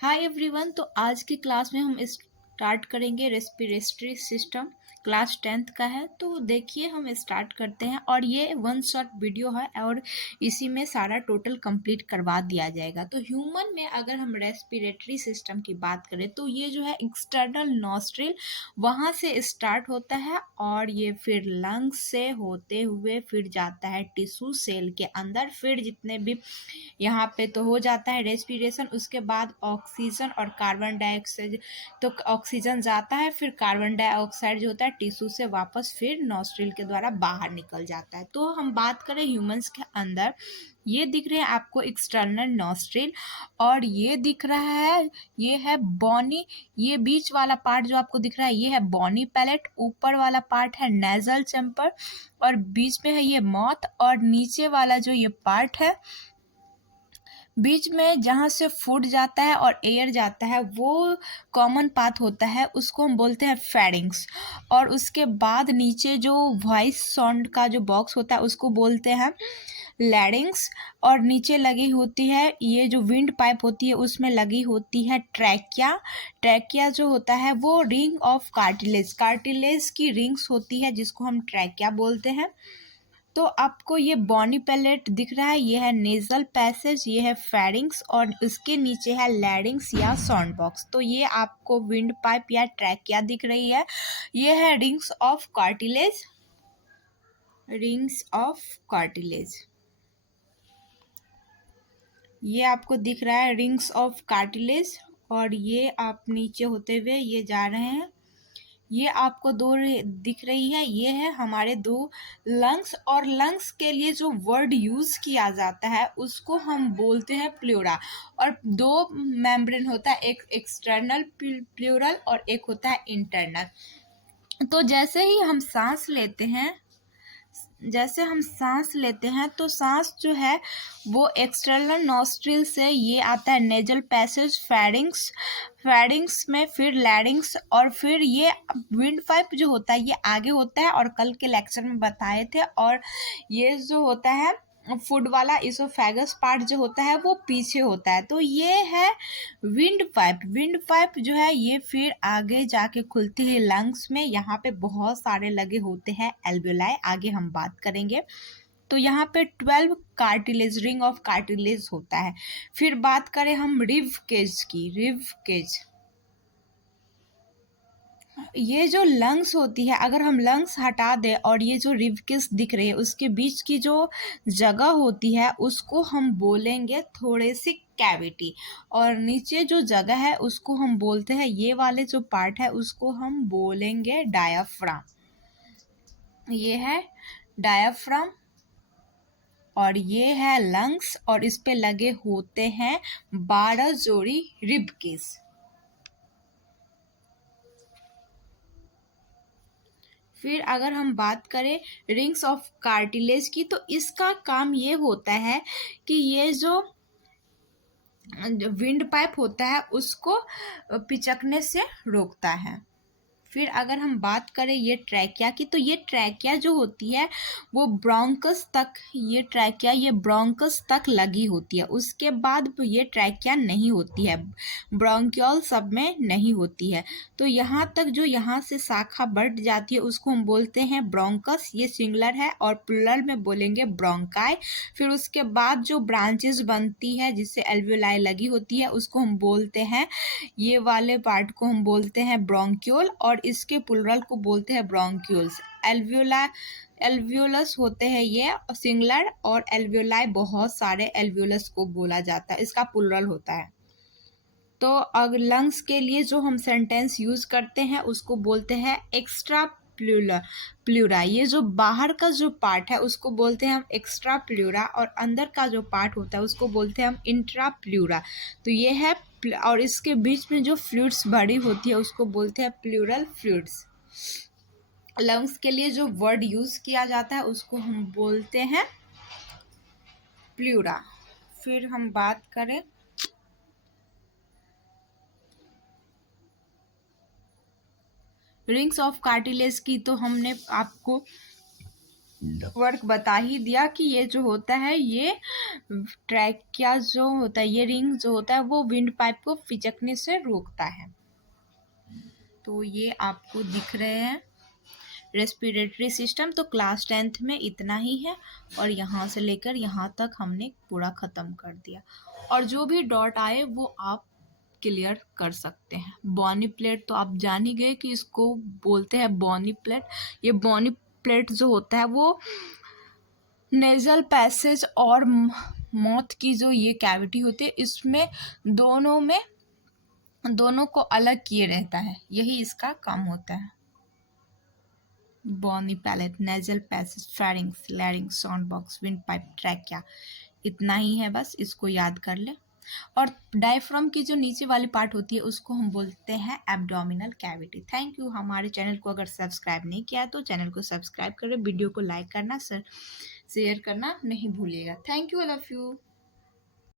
Hi everyone. तो आज की क्लास में हम स्टार्ट करेंगे रेस्पिरेटरी सिस्टम। क्लास 10th का है। तो देखिए हम स्टार्ट करते हैं और ये वन शॉट वीडियो है और इसी में सारा टोटल कंप्लीट करवा दिया जाएगा। तो ह्यूमन में अगर हम रेस्पिरेटरी सिस्टम की बात करें तो ये जो है एक्सटर्नल नॉस्ट्रिल वहाँ से स्टार्ट होता है और ये फिर लंग्स से होते हुए फिर जाता है टिश्यू सेल के अंदर। फिर जितने भी यहाँ पे तो हो जाता है रेस्पिरेशन, उसके बाद ऑक्सीजन और कार्बन डाइऑक्साइड। तो ऑक्सीजन जाता है, फिर कार्बन डाइऑक्साइड जो होता है टिश्यू से वापस फिर नॉस्ट्रिल के द्वारा बाहर निकल जाता है। तो हम बात करें ह्यूमंस के अंदर, ये दिख रहे हैं आपको एक्सटर्नल नॉस्ट्रिल और ये दिख रहा है, ये है बॉनी। ये बीच वाला पार्ट जो आपको दिख रहा है ये है बॉनी पैलेट, ऊपर वाला पार्ट है नेजल चैम्बर और बीच में है ये माउथ, और नीचे वाला जो ये पार्ट है बीच में जहाँ से फूड जाता है और एयर जाता है वो कॉमन पाथ होता है, उसको हम बोलते हैं फेरिंग्स। और उसके बाद नीचे जो वॉइस साउंड का जो बॉक्स होता है उसको बोलते हैं लैरिंग्स। और नीचे लगी होती है ये जो विंड पाइप होती है उसमें लगी होती है ट्रैकिया। ट्रैकिया जो होता है वो रिंग ऑफ कार्टिलेज, कार्टिलेज की रिंग्स होती है जिसको हम ट्रैकिया बोलते हैं। तो आपको ये बॉनी पैलेट दिख रहा है, ये है नेजल पैसेज, ये है फेरिंग्स और इसके नीचे है लैरिंग्स या साउंड बॉक्स। तो ये आपको विंड पाइप या ट्रैकिया दिख रही है। ये है rings of cartilage, rings of cartilage, ये आपको दिख रहा है रिंग्स ऑफ कार्टिलेज। और ये आप नीचे होते हुए ये जा रहे हैं, ये आपको दो दिख रही है, ये है हमारे दो लंग्स। और लंग्स के लिए जो वर्ड यूज़ किया जाता है उसको हम बोलते हैं प्लूरा। और दो मेम्ब्रेन होता है, एक एक्सटर्नल प्लूरल और एक होता है इंटरनल। तो जैसे ही हम सांस लेते हैं, जैसे हम सांस लेते हैं तो सांस जो है वो एक्सटर्नल नॉस्ट्रिल से ये आता है नेजल पैसेज, फेरिंग्स, फेरिंग्स में फिर लैरिंग्स और फिर ये विंड पाइप जो होता है ये आगे होता है और कल के लेक्चर में बताए थे। और ये जो होता है फूड वाला इसोफेगस पार्ट जो होता है वो पीछे होता है। तो ये है विंड पाइप। विंड पाइप जो है ये फिर आगे जाके खुलती है लंग्स में, यहाँ पे बहुत सारे लगे होते हैं एल्वेलाई, आगे हम बात करेंगे। तो यहाँ पे 12 कार्टिलेज, रिंग ऑफ कार्टिलेज होता है। फिर बात करें हम रिव केज की, रिव केज, ये जो लंग्स होती है अगर हम लंग्स हटा दें और ये जो रिवकिस दिख रही है उसके बीच की जो जगह होती है उसको हम बोलेंगे थोड़ेसी कैविटी। और नीचे जो जगह है उसको हम बोलते हैं, ये वाले जो पार्ट है उसको हम बोलेंगे डायाफ्राम। ये है डायाफ्राम और ये है लंग्स और इस पे लगे होते हैं 12 जोड़ी रिबकेस। फिर अगर हम बात करें रिंग्स ऑफ कार्टिलेज की तो इसका काम ये होता है कि ये जो विंड पाइप होता है उसको पिचकने से रोकता है। फिर अगर हम बात करें ये ट्रैकिया की तो ये ट्रैकिया जो होती है वो ब्रोंकस तक, ये ट्रैकिया ये ब्रोंकस तक लगी होती है, उसके बाद ये ट्रैकिया नहीं होती है, ब्रोंक्यूल सब में नहीं होती है। तो यहाँ तक जो यहाँ से शाखा बढ़ जाती है उसको हम बोलते हैं ब्रोंकस, ये सिंगुलर है, और प्लूरल में बोलेंगे ब्रोंकाई। फिर उसके बाद जो ब्रांचेस बनती है जिससे एल्वेलाई लगी होती है उसको हम बोलते हैं, ये वाले पार्ट को हम बोलते हैं ब्रोंक्यूल और इसके प्लूरल को बोलते हैं ब्रोंक्यूल्स। एल्वियोला, एल्वियोलस होते हैं ये सिंगुलर, और एल्वियोलाई बहुत सारे एल्वियोलस को बोला जाता है, इसका प्लूरल होता है। तो अगर लंग्स के लिए जो हम सेंटेंस यूज करते हैं उसको बोलते हैं एक्स्ट्रा प्लूरा। ये जो बाहर का जो पार्ट है उसको बोलते हैं हम एक्स्ट्रा प्लूरा और अंदर का जो पार्ट होता है उसको बोलते हैं हम इंट्रा प्लूरा। तो ये है, और इसके बीच में जो फ्लूइड्स भरी होती है उसको बोलते हैं प्लूरल फ्लूइड्स। लंग्स के लिए जो वर्ड यूज किया जाता है उसको हम बोलते हैं प्लूरा। फिर हम बात करें रिंग्स ऑफ कार्टिलेज की तो हमने आपको वर्क बता ही दिया कि ये जो होता है ये ट्रैकिया जो होता है, ये रिंग जो होता है वो विंड पाइप को फिचकने से रोकता है। तो ये आपको दिख रहे हैं रेस्पिरेटरी सिस्टम। तो क्लास 10th में इतना ही है और यहाँ से लेकर यहाँ तक हमने पूरा ख़त्म कर दिया। और जो भी डॉट आए वो आप क्लियर कर सकते हैं। बॉनी प्लेट तो आप जान ही गए कि इसको बोलते हैं बॉनी प्लेट। ये बॉनी प्लेट जो होता है वो नेजल पैसेज और माउथ की जो ये कैविटी होती है इसमें दोनों को अलग किए रहता है, यही इसका काम होता है। Bony palate, nasal passage, pharynx, larynx, sound box, windpipe, trachea, इतना ही है, बस इसको याद कर ले। और डायफ्राम की जो नीचे वाली पार्ट होती है उसको हम बोलते हैं एब्डोमिनल कैविटी। Thank you. हमारे चैनल को अगर सब्सक्राइब नहीं किया तो चैनल को सब्सक्राइब करें, वीडियो को लाइक करना, शेयर करना नहीं भूलिएगा। Thank you, I love you.